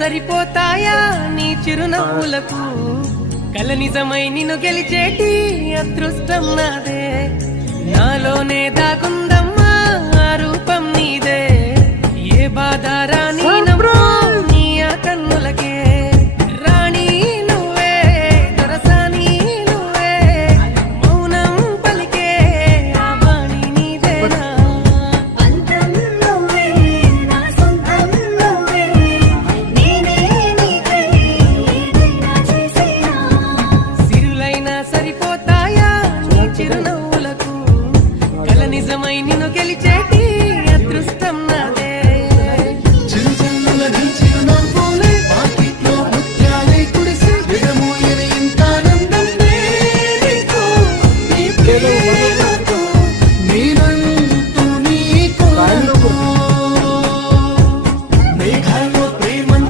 సరిపోతాయా నీ చిరునవ్వులకు కల నిజమై నిన్ను గెలిచేటి అదృష్టం నాదే నాలోనే దాగుందమ్మా ఆ రూపం నీదే ఏ బాధ రాని